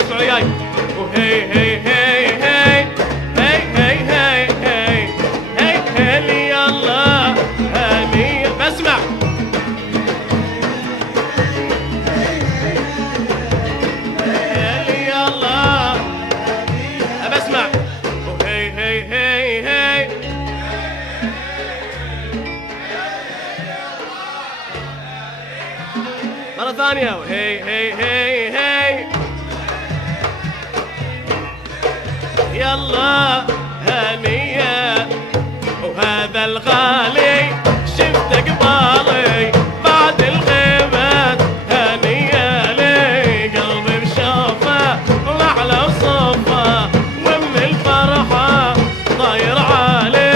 اسمع وياي. وهي هي هي هي هي هي هي هي هي هي يلا هني. بسمع هي يلا بسمع. وهي هي هي هي مرة ثانية. وهي هي هي هي يلا هنية. وهذا الغالي شفت قبالي بعد الغيبات هنية لي. قلبي بشوفه وأحلى وصفه ومن الفرحة طاير عالي.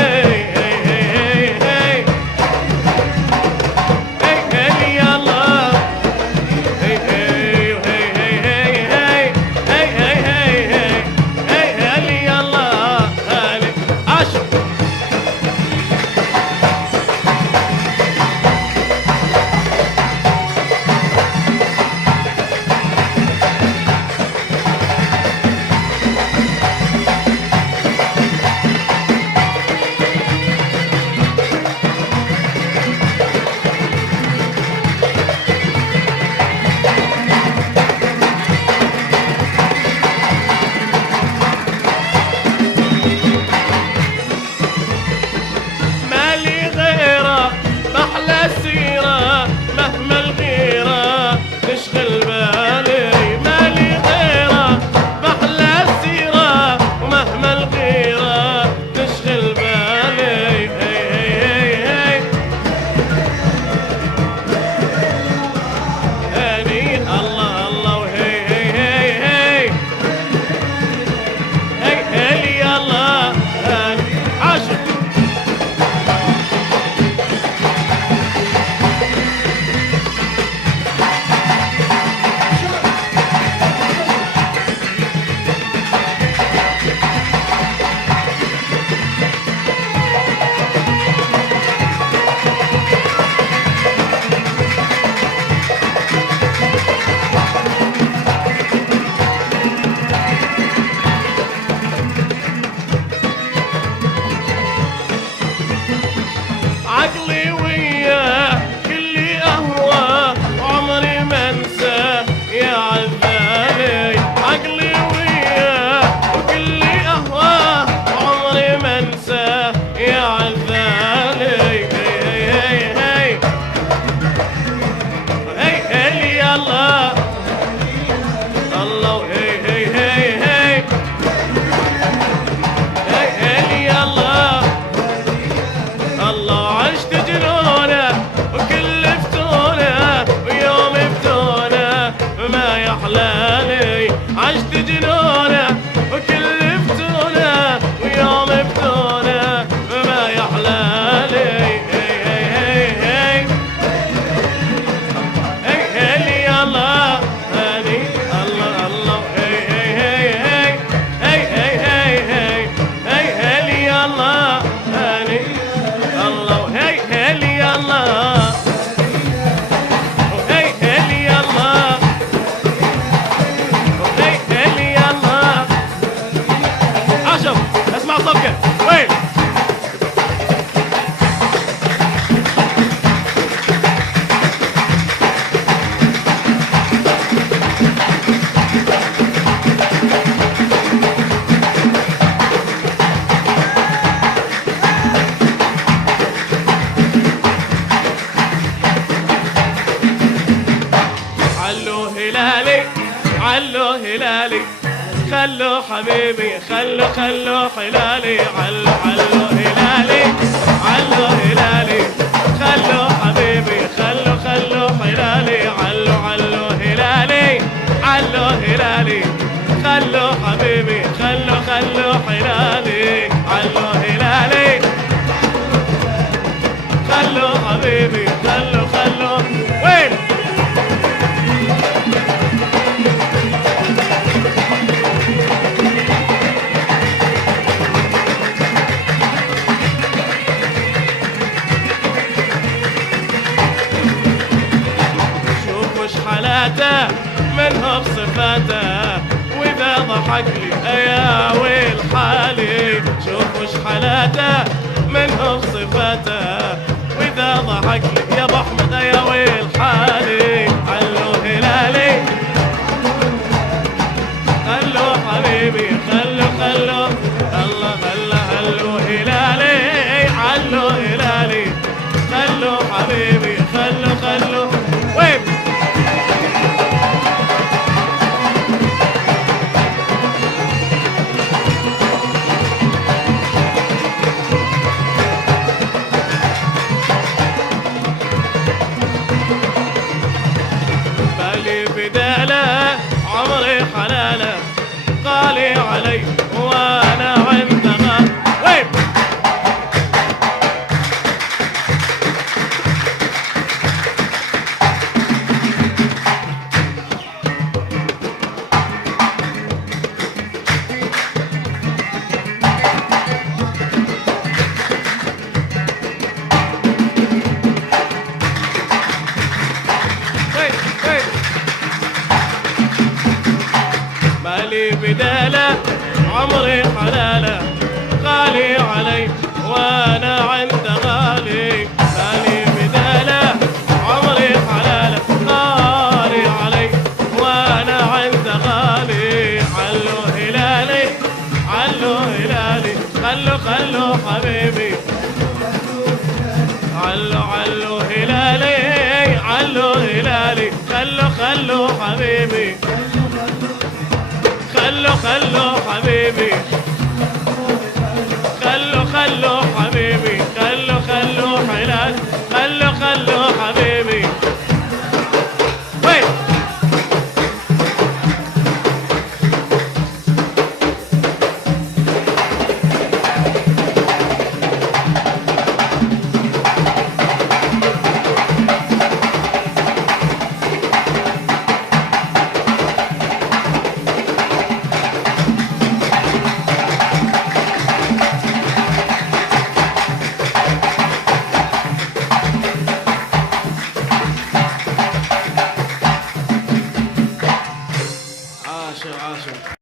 عقلي وياه كلي أهوى وعمري ما انساه يا عذالي. عقلي وياه وكلي أهوى وعمري ما انساه يا عذالي. هي هي هي هي هي يلا الله. هي هي هي هي هي هي يلا الله. عشت جنونه وكل فتونه ويوم فتونه ما يحلالي. عشت جنونه وكل فتونه ويوم فتونه ما يحلالي. هي هي هي هي هي يلا هني الله الله. هي هي هي هي هي هي هي هي يلا هني الله. هي هي يلا هي هي يلا هي هي يلا. عشب اسمع صفقة وين. علو هلالي خلو حبيبي خلو هلالي. علو هلالي علو هلالي خلو حبيبي خلو هلالي. علو هلالي علو هلالي خلو حبيبي خلو هلالي. علو هلالي خلو حبيبي خلو وين. شوف وش حالاته منه بصفاته ضحك لي يا ويل حالي، شوف وش حالاته منه بصفاته، واذا ضحك لي يا ابو احمد يا ويل حالي، علو هلالي خلو حبيبي خلو خلو الله خلو هلالي، علو هلالي خلو حبيبي خلو وين بالي بداله عمري حلاله، غالي علي وانا عند غال وين مالي بداله عمري حلاله، غالي علي وانا عند غالي، مالي بداله عمري حلاله، غالي علي وانا عند غالي، علو هلالي علو هلالي خلو حبيبي، علو هلالي علو هلالي خلو حبيبي، خلو حبيبي خلو حبيبي خلو حلال خلو حبيبي وين عاشر